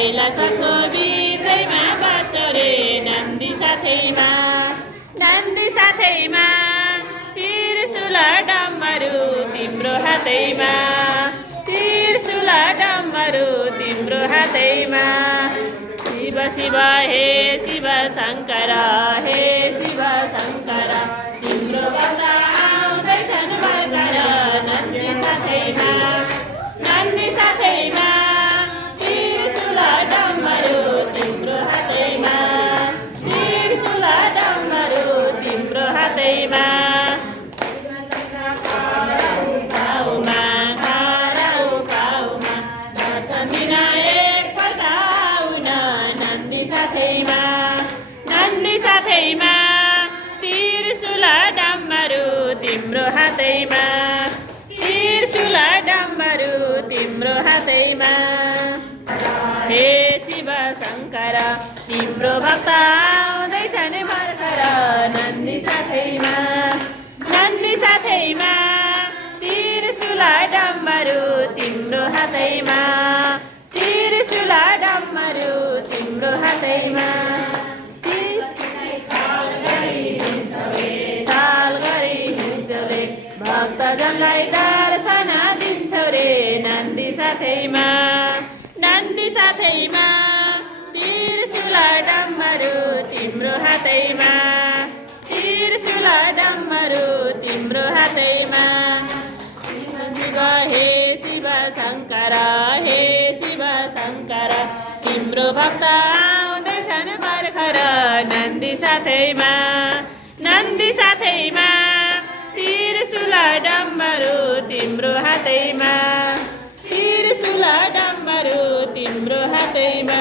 कैलाशको बिचैमा बच्चो रे नन्दी साथैमा त्रिशूल डमरू तिम्रो हातैमा त्रिशूल डमरू तिम्रो हातैमा शिव शिव हे शिव शङ्कर तिम्रो भक्त आउँदैछन् भर्खर नन्दी साथैमा त्रिशूल डमरू तिम्रो हातैमा त्रिशूल डमरू तिम्रो हातैमा दर्शन दिन एकपल्ट आउन नन्दी साथैमा त्रिशूल डमरू तिम्रो हातैमा त्रिशूल डमरू तिम्रो हातैमा हे शिव शङ्कर तिम्रो भक्त आउँदैछन् भर्खर नन्दी साथैमा त्रिशूल डमरू तिम्रो हातैमा त्रिशूल डमरू तिम्रो हातैमा छाल गरी हिँड्छौरे भक्तजनलाई दर्शन दिन्छौ रे नन्दी साथैमा त्रिशूल डमरू तिम्रो हातैमा त्रिशूल डमरू तिम्रो हातैमा शिव शिव हे शिव शङ्कर तिम्रो भक्त आउँदैछन् भर्खर नन्दी साथैमा त्रिशूल डमरू तिम्रो हातैमा त्रिशूल डमरू तिम्रो हातैमा